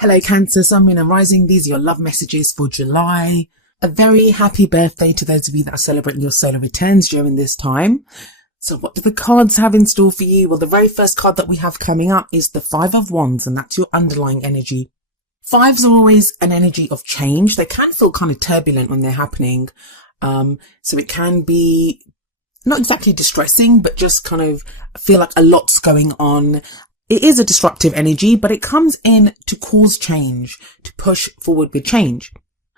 Hello Cancer, Sun, Moon and Rising. These are your love messages for July. A very happy birthday to those of you that are celebrating your solar returns during this time. So what do the cards have in store for you? Well, the very first card that we have coming up is the Five of Wands, and that's your underlying energy. Fives are always an energy of change. They can feel kind of turbulent when they're happening. So it can be not exactly distressing, but just kind of feel like a lot's going on. It is a disruptive energy, but it comes in to cause change, to push forward with change.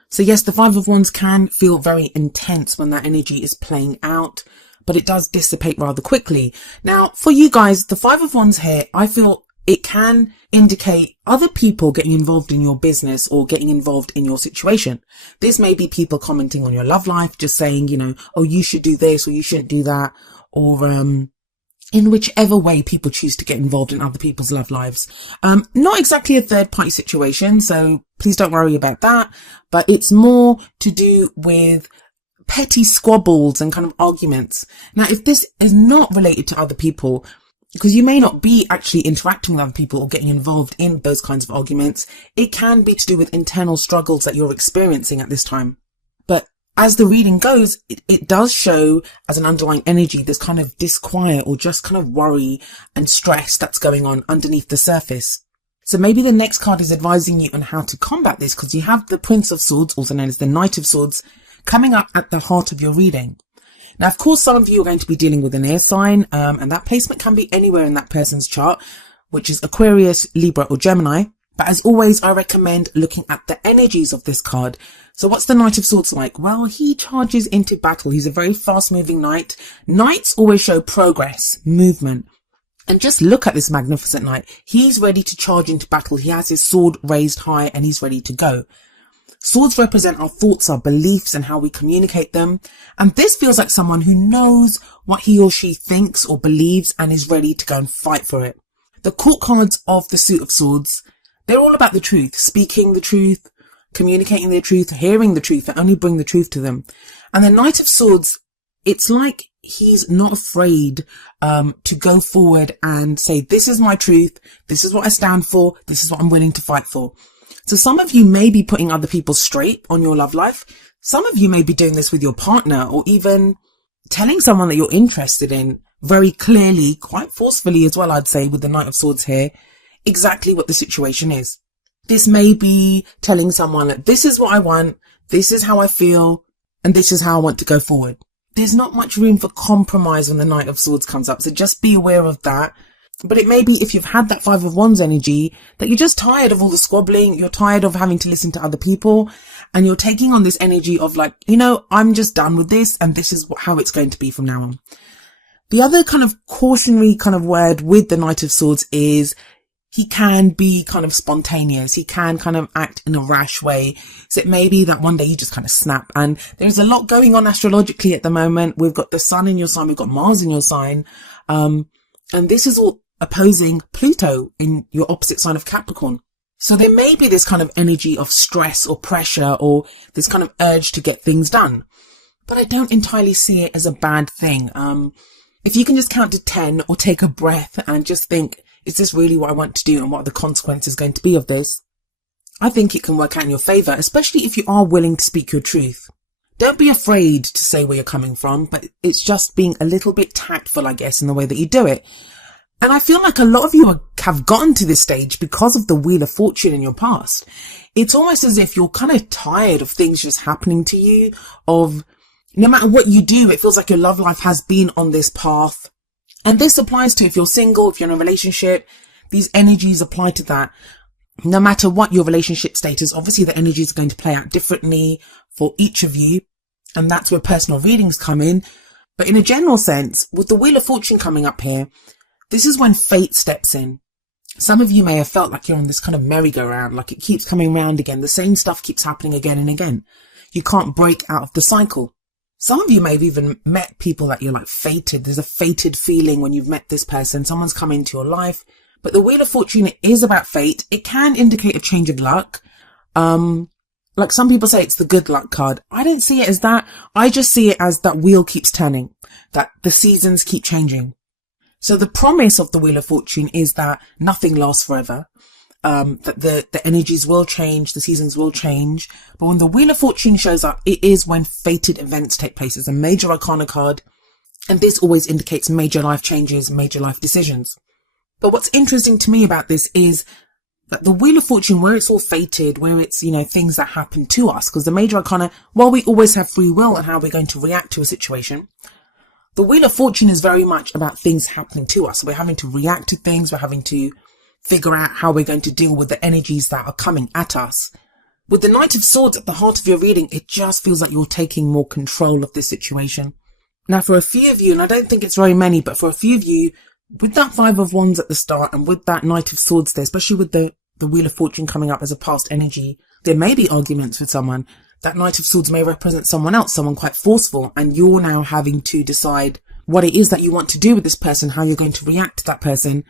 So yes, the Five of Wands can feel very intense when that energy is playing out, but it does dissipate rather quickly. Now, for you guys, the Five of Wands here, I feel it can indicate other people getting involved in your business or getting involved in your situation. This may be people commenting on your love life, just saying, oh, you should do this or you shouldn't do that, or in whichever way people choose to get involved in other people's love lives. Not exactly a third party situation, so please don't worry about that, but it's more to do with petty squabbles and kind of arguments. Now, if this is not related to other people, because you may not be actually interacting with other people or getting involved in those kinds of arguments, it can be to do with internal struggles that you're experiencing at this time. But as the reading goes, it does show as an underlying energy this kind of disquiet or just kind of worry and stress that's going on underneath the surface. So maybe the next card is advising you on how to combat this, because you have the Prince of Swords, also known as the Knight of Swords, coming up at the heart of your reading. Now, of course, some of you are going to be dealing with an air sign, and that placement can be anywhere in that person's chart, which is Aquarius, Libra or Gemini. But as always, I recommend looking at the energies of this card. So what's the Knight of Swords like? Well, he charges into battle. He's a very fast-moving knight. Knights always show progress, movement. And just look at this magnificent knight. He's ready to charge into battle. He has his sword raised high and he's ready to go. Swords represent our thoughts, our beliefs, and how we communicate them. And this feels like someone who knows what he or she thinks or believes and is ready to go and fight for it. The court cards of the Suit of Swords, they're all about the truth, speaking the truth, communicating the truth, hearing the truth, that only bring the truth to them. And the Knight of Swords, it's like he's not afraid to go forward and say, this is my truth, this is what I stand for, this is what I'm willing to fight for. So some of you may be putting other people straight on your love life. Some of you may be doing this with your partner, or even telling someone that you're interested in very clearly, quite forcefully as well, I'd say, with the Knight of Swords here, exactly what the situation is. This may be telling someone that this is what I want, this is how I feel, and this is how I want to go forward. There's not much room for compromise when the Knight of Swords comes up, so just be aware of that. But it may be, if you've had that Five of Wands energy, that you're just tired of all the squabbling, you're tired of having to listen to other people, and you're taking on this energy of like, I'm just done with this, and this is how it's going to be from now on. The other kind of cautionary kind of word with the Knight of Swords is he can be kind of spontaneous. He can kind of act in a rash way. So it may be that one day you just kind of snap. And there's a lot going on astrologically at the moment. We've got the Sun in your sign. We've got Mars in your sign. And this is all opposing Pluto in your opposite sign of Capricorn. So there may be this kind of energy of stress or pressure or this kind of urge to get things done. But I don't entirely see it as a bad thing. If you can just count to 10 or take a breath and just think, is this really what I want to do and what are the consequences going to be of this? I think it can work out in your favour, especially if you are willing to speak your truth. Don't be afraid to say where you're coming from, but it's just being a little bit tactful, I guess, in the way that you do it. And I feel like a lot of you have gotten to this stage because of the Wheel of Fortune in your past. It's almost as if you're kind of tired of things just happening to you, of no matter what you do, it feels like your love life has been on this path. And this applies to if you're single, if you're in a relationship, these energies apply to that. No matter what your relationship status, obviously the energies are going to play out differently for each of you. And that's where personal readings come in. But in a general sense, with the Wheel of Fortune coming up here, this is when fate steps in. Some of you may have felt like you're on this kind of merry-go-round, like it keeps coming round again. The same stuff keeps happening again and again. You can't break out of the cycle. Some of you may have even met people that you're like fated. There's a fated feeling when you've met this person. Someone's come into your life. But the Wheel of Fortune is about fate. It can indicate a change of luck. Like some people say it's the good luck card. I don't see it as that. I just see it as that wheel keeps turning, that the seasons keep changing. So the promise of the Wheel of Fortune is that nothing lasts forever. that the energies will change, the seasons will change. But when the Wheel of Fortune shows up, it is when fated events take place. It's a major arcana card, and this always indicates major life changes, major life decisions. But what's interesting to me about this is that the Wheel of Fortune, where it's all fated, where it's, things that happen to us, because the major arcana, while we always have free will and how we're going to react to a situation, the Wheel of Fortune is very much about things happening to us. We're having to react to things. We're having to figure out how we're going to deal with the energies that are coming at us. With the Knight of Swords at the heart of your reading, it just feels like you're taking more control of this situation. Now, for a few of you, and I don't think it's very many, but for a few of you, with that Five of Wands at the start and with that Knight of Swords there, especially with the Wheel of Fortune coming up as a past energy, there may be arguments with someone. That Knight of Swords may represent someone else, someone quite forceful, and you're now having to decide what it is that you want to do with this person, how you're going to react to that person.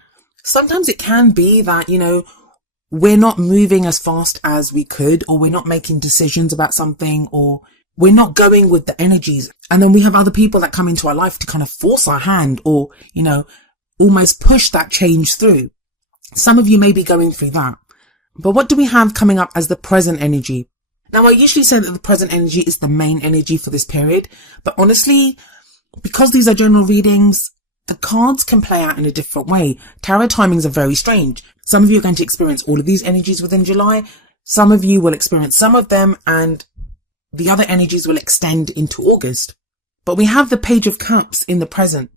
Sometimes it can be that, we're not moving as fast as we could, or we're not making decisions about something, or we're not going with the energies. And then we have other people that come into our life to kind of force our hand or, almost push that change through. Some of you may be going through that. But what do we have coming up as the present energy? Now, I usually say that the present energy is the main energy for this period, but honestly, because these are general readings, the cards can play out in a different way. Tarot timings are very strange. Some of you are going to experience all of these energies within July. Some of you will experience some of them, and the other energies will extend into August. But we have the Page of Cups in the present.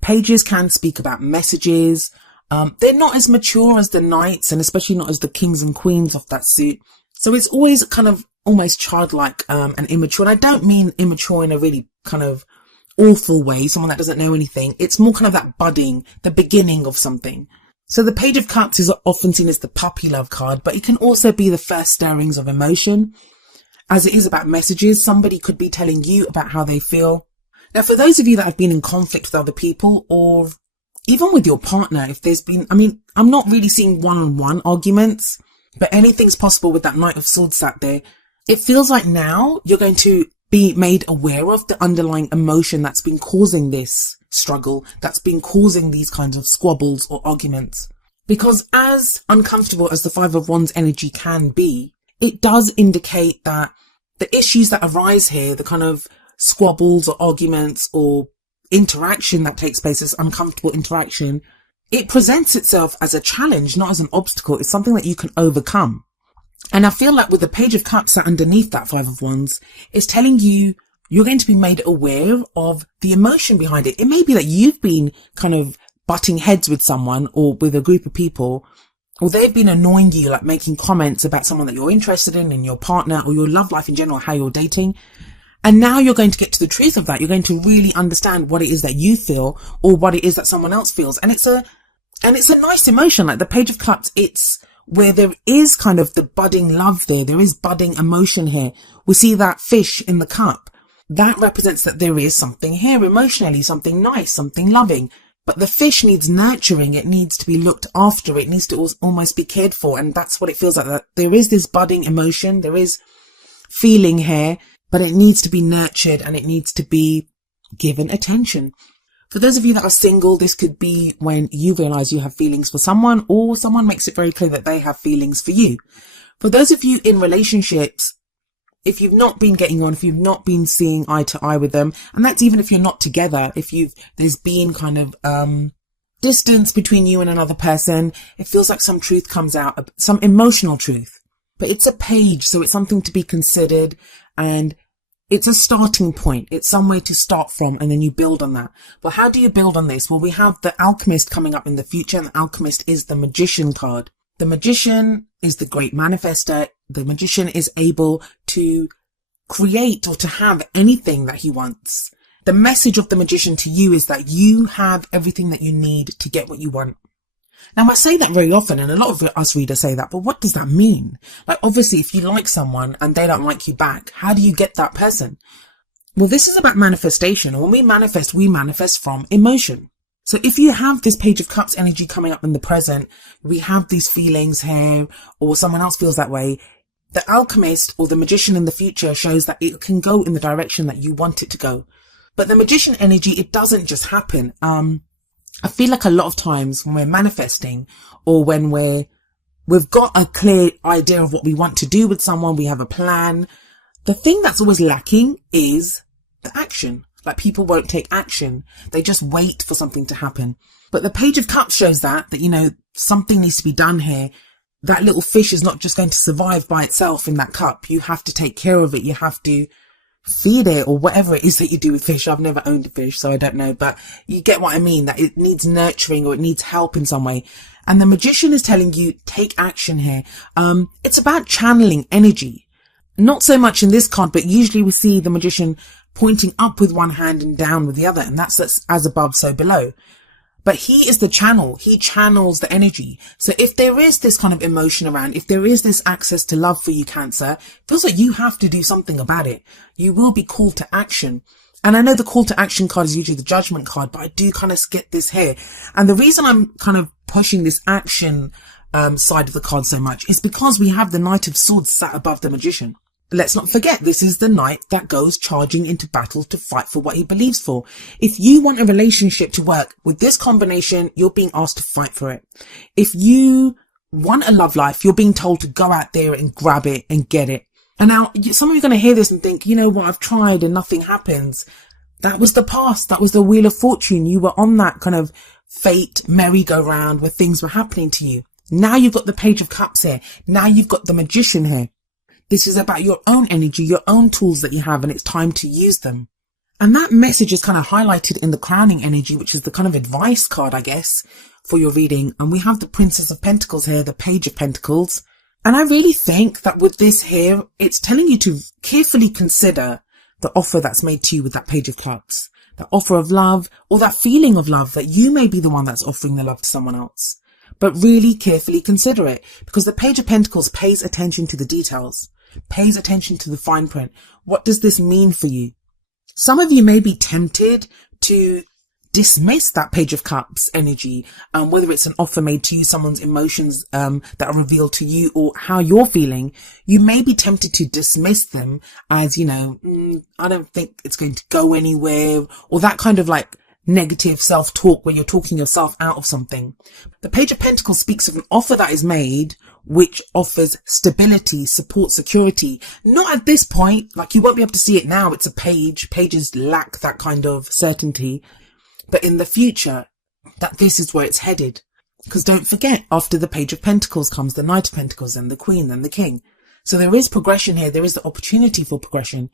Pages can speak about messages. They're not as mature as the Knights, and especially not as the Kings and Queens of that suit. So it's always kind of almost childlike and immature. And I don't mean immature in a really kind of awful way, someone that doesn't know anything. It's more kind of that budding, the beginning of something. So the Page of Cups is often seen as the puppy love card, but it can also be the first stirrings of emotion. As it is about messages, somebody could be telling you about how they feel. Now, for those of you that have been in conflict with other people, or even with your partner, if there's been, I'm not really seeing one-on-one arguments, but anything's possible with that Knight of Swords sat there. It feels like now you're going to be made aware of the underlying emotion that's been causing this struggle, that's been causing these kinds of squabbles or arguments. Because as uncomfortable as the Five of Wands energy can be, it does indicate that the issues that arise here, the kind of squabbles or arguments or interaction that takes place, this uncomfortable interaction, it presents itself as a challenge, not as an obstacle. It's something that you can overcome. And I feel like with the Page of Cups sat underneath that Five of Wands, it's telling you you're going to be made aware of the emotion behind it. It may be that you've been kind of butting heads with someone or with a group of people, or they've been annoying you, like making comments about someone that you're interested in your partner or your love life in general, how you're dating. And now you're going to get to the truth of that. You're going to really understand what it is that you feel or what it is that someone else feels. And it's a nice emotion. Like the Page of Cups, it's where there is kind of the budding love there. There is budding emotion here. We see that fish in the cup. That represents that there is something here emotionally, something nice, something loving. But the fish needs nurturing. It needs to be looked after. It needs to almost be cared for. And that's what it feels like. That there is this budding emotion. There is feeling here, but it needs to be nurtured and it needs to be given attention. For those of you that are single, this could be when you realize you have feelings for someone, or someone makes it very clear that they have feelings for you. For those of you in relationships, if you've not been getting on, if you've not been seeing eye to eye with them, and that's even if you're not together, if there's been kind of distance between you and another person, it feels like some truth comes out, some emotional truth. But it's a page, so it's something to be considered, and it's a starting point. It's somewhere to start from, and then you build on that. But how do you build on this? Well, we have the Alchemist coming up in the future, and the Alchemist is the Magician card. The Magician is the great manifester. The Magician is able to create or to have anything that he wants. The message of the Magician to you is that you have everything that you need to get what you want. Now, I say that very often, and a lot of us readers say that, but what does that mean? Like, obviously, if you like someone and they don't like you back, how do you get that person? Well, this is about manifestation. When we manifest from emotion. So if you have this Page of Cups energy coming up in the present, we have these feelings here, or someone else feels that way. The Alchemist or the Magician in the future shows that it can go in the direction that you want it to go. But the Magician energy, it doesn't just happen. I feel like a lot of times when we're manifesting or when we're We've got a clear idea of what we want to do with someone. We have a plan. The thing that's always lacking is the action. Like, people won't take action. They just wait for something to happen. But the Page of Cups shows that, you know, something needs to be done here. That little fish is not just going to survive by itself in that cup. You have to take care of it. You have to feed it, or whatever it is that you do with fish. I've never owned a fish, so I don't know, but you get what I mean, that it needs nurturing or it needs help in some way. And the Magician is telling you, take action here. It's about channeling energy. Not so much in this card, but usually we see the Magician pointing up with one hand and down with the other, and that's as above, so below. But he is the channel. He channels the energy. So if there is this kind of emotion around, if there is this access to love for you, Cancer, it feels like you have to do something about it. You will be called to action. And I know the call to action card is usually the Judgment card, but I do kind of get this here. And the reason I'm kind of pushing this action side of the card so much is because we have the Knight of Swords sat above the Magician. Let's not forget, this is the knight that goes charging into battle to fight for what he believes for. If you want a relationship to work with this combination, you're being asked to fight for it. If you want a love life, you're being told to go out there and grab it and get it. And now some of you are going to hear this and think, you know what, I've tried and nothing happens. That was the past. That was the Wheel of Fortune. You were on that kind of fate merry-go-round where things were happening to you. Now you've got the Page of Cups here. Now you've got the Magician here. This is about your own energy, your own tools that you have, and it's time to use them. And that message is kind of highlighted in the Crowning energy, which is the kind of advice card, I guess, for your reading. And we have the Princess of Pentacles here, the Page of Pentacles. And I really think that with this here, it's telling you to carefully consider the offer that's made to you with that Page of Cups. That offer of love, or that feeling of love, that you may be the one that's offering the love to someone else. But really carefully consider it, because the Page of Pentacles pays attention to the details. Pays attention to the fine print. What does this mean for you? Some of you may be tempted to dismiss that Page of Cups energy, whether it's an offer made to you, someone's emotions that are revealed to you, or how you're feeling. You may be tempted to dismiss them as, you know, I don't think it's going to go anywhere, or that kind of like negative self-talk where you're talking yourself out of something. The Page of Pentacles speaks of an offer that is made which offers stability, support, security. Not at this point, like you won't be able to see it now. It's a page. Pages lack that kind of certainty. But in the future, that this is where it's headed. Because don't forget, after the Page of Pentacles comes the Knight of Pentacles, and the Queen, and the King. So there is progression here. There is the opportunity for progression.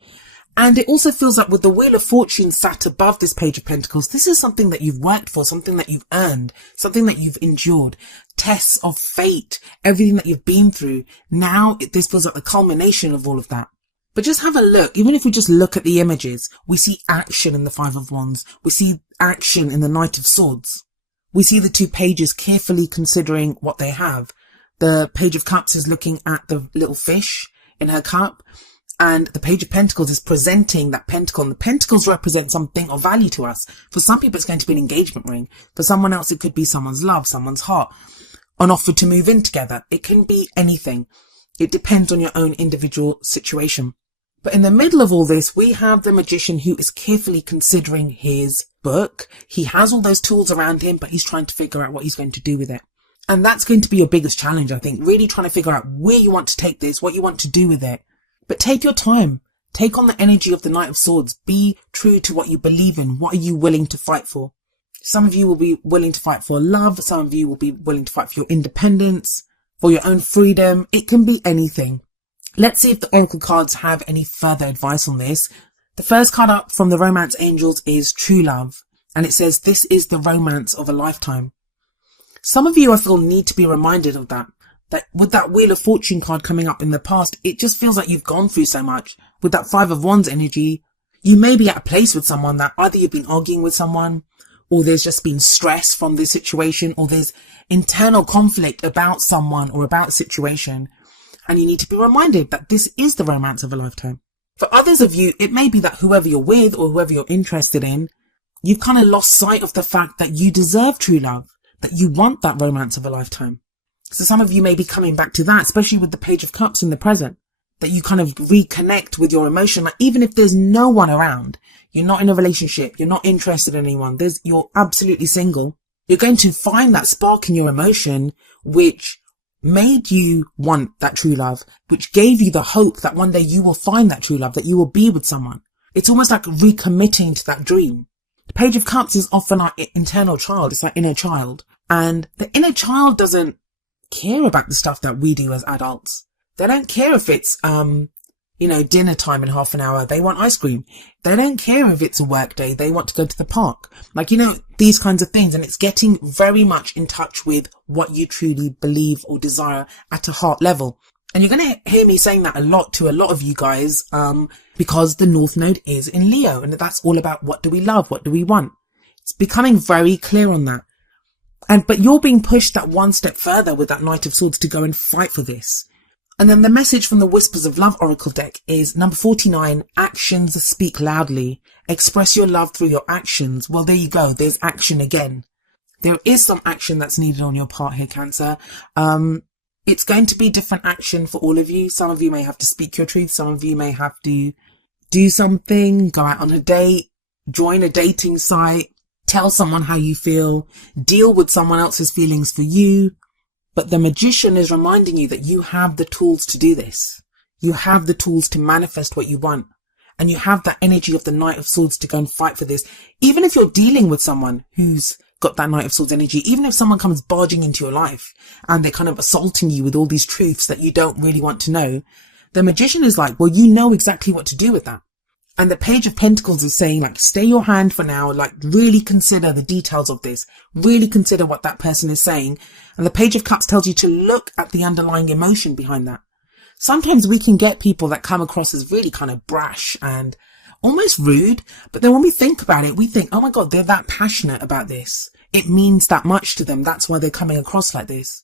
And it also feels like with the Wheel of Fortune sat above this Page of Pentacles, this is something that you've worked for, something that you've earned, something that you've endured. Tests of fate, everything that you've been through. Now this feels like the culmination of all of that. But just have a look. Even if we just look at the images, we see action in the Five of Wands. We see action in the Knight of Swords. We see the two pages carefully considering what they have. The Page of Cups is looking at the little fish in her cup. And the Page of Pentacles is presenting that pentacle. And the pentacles represent something of value to us. For some people, it's going to be an engagement ring. For someone else, it could be someone's love, someone's heart, an offer to move in together. It can be anything. It depends on your own individual situation. But in the middle of all this, we have the Magician who is carefully considering his book. He has all those tools around him, but he's trying to figure out what he's going to do with it. And that's going to be your biggest challenge, I think. Really trying to figure out where you want to take this, what you want to do with it. But take your time. Take on the energy of the Knight of Swords. Be true to what you believe in. What are you willing to fight for? Some of you will be willing to fight for love. Some of you will be willing to fight for your independence, for your own freedom. It can be anything. Let's see if the Oracle cards have any further advice on this. The first card up from the Romance Angels is True Love. And it says, this is the romance of a lifetime. Some of you, I feel, need to be reminded of that. That with that Wheel of Fortune card coming up in the past, it just feels like you've gone through so much. With that Five of Wands energy, you may be at a place with someone that either you've been arguing with someone, or there's just been stress from this situation, or there's internal conflict about someone or about a situation. And you need to be reminded that this is the romance of a lifetime. For others of you, it may be that whoever you're with or whoever you're interested in, you've kind of lost sight of the fact that you deserve true love, that you want that romance of a lifetime. So some of you may be coming back to that, especially with the Page of Cups in the present, that you kind of reconnect with your emotion. Like even if there's no one around, you're not in a relationship, you're not interested in anyone, you're absolutely single, you're going to find that spark in your emotion, which made you want that true love, which gave you the hope that one day you will find that true love, that you will be with someone. It's almost like recommitting to that dream. The Page of Cups is often our internal child. It's our inner child. And the inner child doesn't care about the stuff that we do as adults. They don't care if it's, dinner time in half an hour. They want ice cream. They don't care if it's a work day. They want to go to the park. These kinds of things. And it's getting very much in touch with what you truly believe or desire at a heart level. And you're going to hear me saying that a lot to a lot of you guys, because the North Node is in Leo. And that's all about what do we love? What do we want? It's becoming very clear on that. But you're being pushed that one step further with that Knight of Swords to go and fight for this. And then the message from the Whispers of Love Oracle deck is number 49, actions speak loudly. Express your love through your actions. Well, there you go. There's action again. There is some action that's needed on your part here, Cancer. It's going to be different action for all of you. Some of you may have to speak your truth. Some of you may have to do something, go out on a date, join a dating site, tell someone how you feel, deal with someone else's feelings for you. But the Magician is reminding you that you have the tools to do this. You have the tools to manifest what you want. And you have that energy of the Knight of Swords to go and fight for this. Even if you're dealing with someone who's got that Knight of Swords energy, even if someone comes barging into your life and they're kind of assaulting you with all these truths that you don't really want to know, the Magician is like, well, you know exactly what to do with that. And the Page of Pentacles is saying, stay your hand for now, really consider the details of this, really consider what that person is saying. And the Page of Cups tells you to look at the underlying emotion behind that. Sometimes we can get people that come across as really kind of brash and almost rude, but then when we think about it, we think, oh my God, they're that passionate about this. It means that much to them. That's why they're coming across like this.